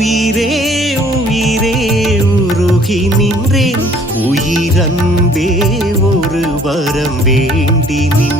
உயிரே உயிரே உருகி நின்றேன். உயிரன்பே ஒரு வரம் வேண்டி நின்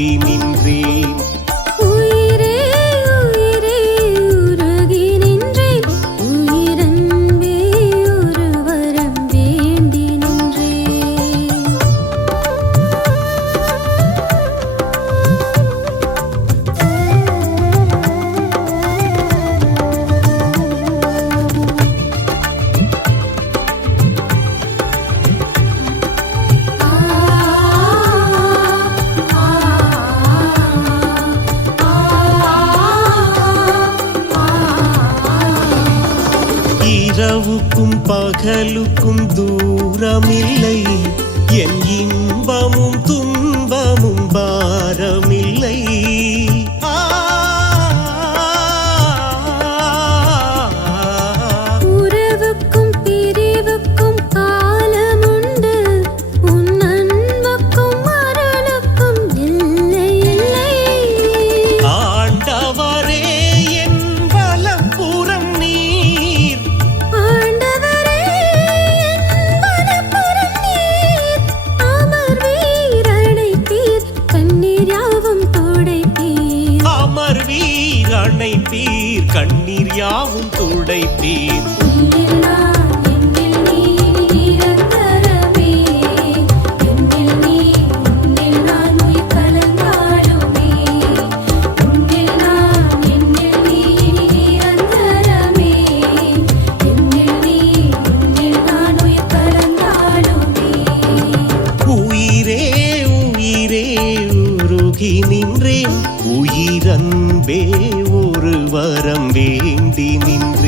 see me இரவுக்கும் பகலுக்கும் தூரமில்லை. என் இன்பமும் துன்பமும் பாரமில்லை. நனைப்பீர் கண்ணீர் யாவும் துடைப்பீர். வேண்டி நின்ற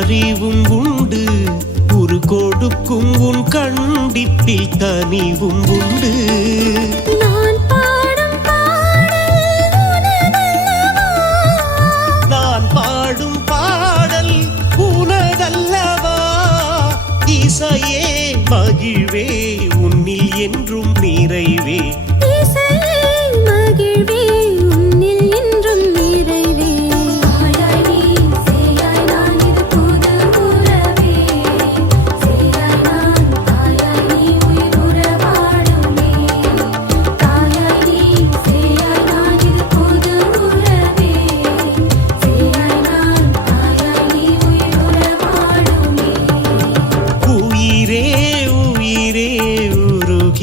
அறிவும் உண்டு. ஒரு கொடுக்கும் உன் கண்டிப்பில் தனிவும் உண்டு. நான்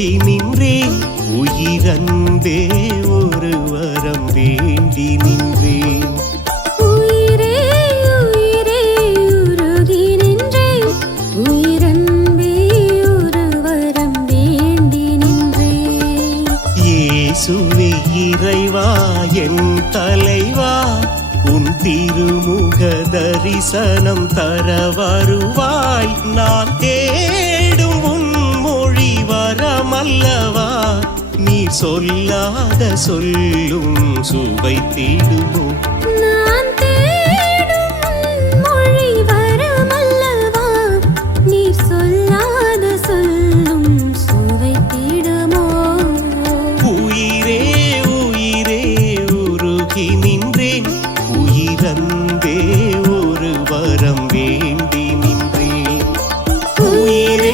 ஒன்றி நின்றே உயிரந்தே ஒரு வரம் வேண்டி நின்றேன் இயேசுவே இறைவா என் தலைவா உன் திருமுக தரிசனம் தர வருவாய் நான் தே அல்லவா நீ சொல்லாத சொல்லும் சுவை தேடுமோ? உயிரந்தே ஒரு வரம் வேண்டி நின்றேன். உயிரே